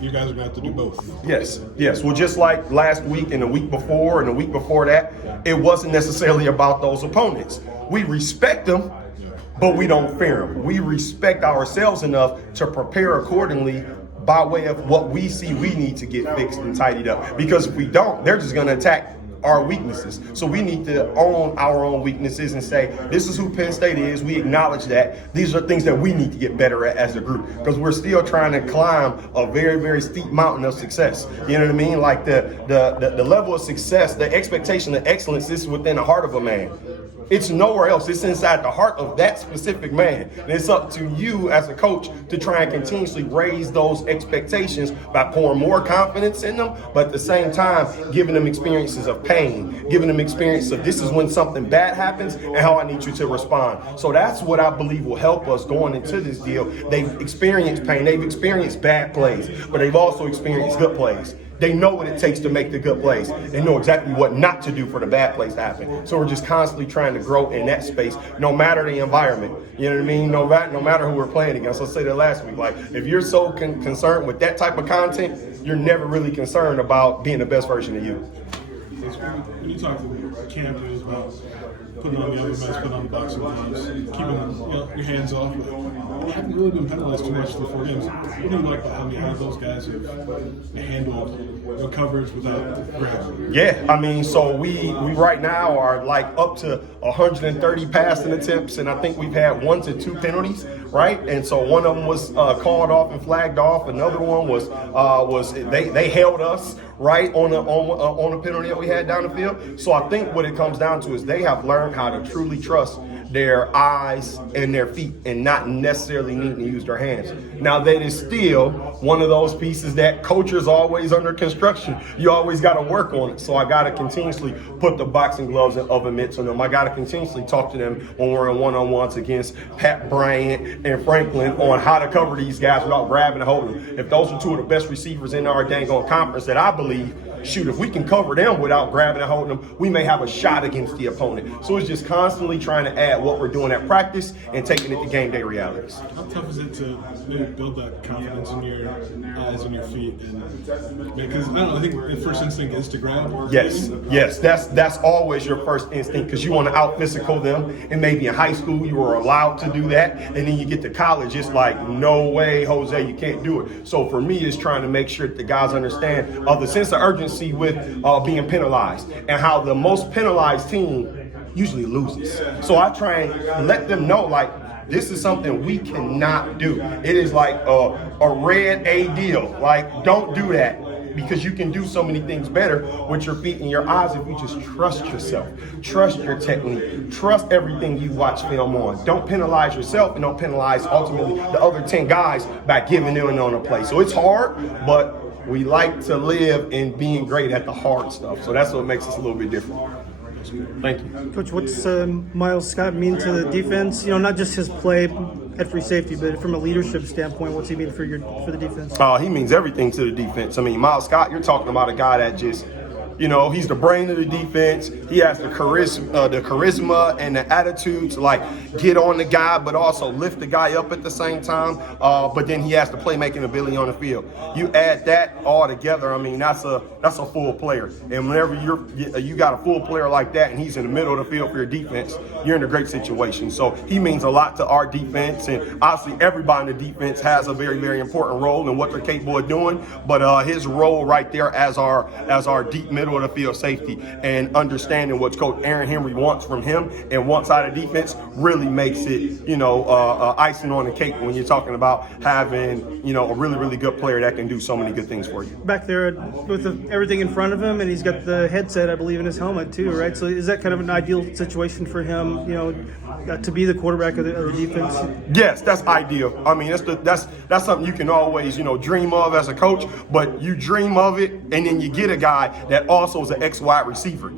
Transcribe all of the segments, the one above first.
you guys are going to have to do both. Yes. Well, just like last week and the week before and the week before that, it wasn't necessarily about those opponents. We respect them, but we don't fear them. We respect ourselves enough to prepare accordingly by way of what we see we need to get fixed and tidied up. Because if we don't, they're just going to attack our weaknesses. So we need to own our own weaknesses and say, this is who Penn State is. We acknowledge that. These are things that we need to get better at as a group, because we're still trying to climb a very, very steep mountain of success. You know what I mean? Like the level of success, the expectation of excellence is within the heart of a man. It's nowhere else. It's inside the heart of that specific man. And it's up to you as a coach to try and continuously raise those expectations by pouring more confidence in them, but at the same time, giving them experiences of pain, giving them experience of this is when something bad happens and how I need you to respond. So that's what I believe will help us going into this deal. They've experienced pain. They've experienced bad plays, but they've also experienced good plays. They know what it takes to make the good plays. They know exactly what not to do for the bad plays to happen. So we're just constantly trying to grow in that space, no matter the environment. You know what I mean? No matter who we're playing against. I said that last week. Like, if you're so concerned with that type of content, you're never really concerned about being the best version of you. When you talk to camp, it was about putting on the other meds, putting on the boxing gloves, keeping your hands off. But haven't really been penalized too much through 4 games. What do you like about how those guys have handled coverage without grabbing? Yeah, I mean, so we right now are like up to 130 passing attempts, and I think we've had 1 to 2 penalties, right? And so one of them was called off and flagged off. Another one was they held us right on a penalty that we had down the field. So I think what it comes down to is they have learned how to truly trust their eyes and their feet and not necessarily needing to use their hands. Now, that is still one of those pieces that coaches always under construction. You always got to work on it. So I got to continuously put the boxing gloves and oven mitts on them. I got to continuously talk to them when we're in one-on-ones against Pat Bryant and Franklin on how to cover these guys without grabbing and holding them. If those are 2 of the best receivers in our dang on conference that I believe, shoot, if we can cover them without grabbing and holding them, we may have a shot against the opponent. So it's just constantly trying to add what we're doing at practice and taking it to game day realities. How tough is it to maybe build that confidence in your eyes and your feet? Because I don't know, I think the first instinct is to grab. Yes, that's always your first instinct, because you want to out physical them. And maybe in high school you were allowed to do that, and then you get to college, it's like, no way, Jose, you can't do it. So for me, it's trying to make sure that the guys understand the sense of urgency with being penalized, and how the most penalized team usually loses. So I try and let them know, like, this is something we cannot do. It is like a red A deal. Like, don't do that, because you can do so many things better with your feet and your eyes if you just trust yourself, trust your technique, trust everything you watch film on. Don't penalize yourself, and don't penalize ultimately the other 10 guys by giving in on a play. So it's hard, but we like to live in being great at the hard stuff. So that's what makes us a little bit different. Thank you. Coach, what's Miles Scott mean to the defense? You know, not just his play at free safety, but from a leadership standpoint, what's he mean for the defense? He means everything to the defense. I mean, Miles Scott, you're talking about a guy that just, you know, he's the brain of the defense. He has the charisma and the attitude to, like, get on the guy, but also lift the guy up at the same time. But then he has the playmaking ability on the field. You add that all together, I mean, that's a full player. And whenever you got a full player like that, and he's in the middle of the field for your defense, you're in a great situation. So he means a lot to our defense, and obviously everybody in the defense has a very, very important role in what they're capable of doing. But his role right there as our deep middle of the field safety, and understanding what Coach Aaron Henry wants from him and wants out of defense, really makes it, icing on the cake when you're talking about having, a really, really good player that can do so many good things for you. Back there with everything in front of him, and he's got the headset, I believe, in his helmet too, right? So is that kind of an ideal situation for him, to be the quarterback of the defense? Yes, that's ideal. I mean, that's something you can always, dream of as a coach, but you dream of it, and then you get a guy that also is an X-wide receiver.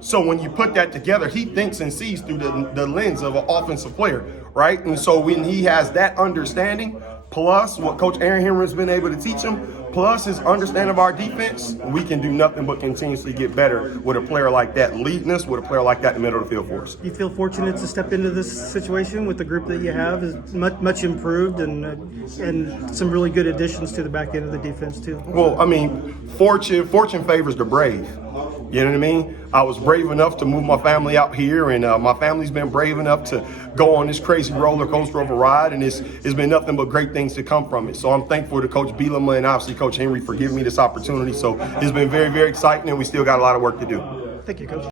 So when you put that together, he thinks and sees through the lens of an offensive player, right? And so when he has that understanding, plus what Coach Aaron Henry has been able to teach him, plus his understanding of our defense, we can do nothing but continuously get better with a player like that leading us, with a player like that in the middle of the field for us. You feel fortunate to step into this situation with the group that you have is much improved and some really good additions to the back end of the defense too. Well, I mean, fortune favors the brave. You know what I mean? I was brave enough to move my family out here, and my family's been brave enough to go on this crazy roller coaster of a ride, and it's been nothing but great things to come from it. So I'm thankful to Coach Bielema and obviously Coach Henry for giving me this opportunity. So it's been very, very exciting, and we still got a lot of work to do. Thank you, Coach.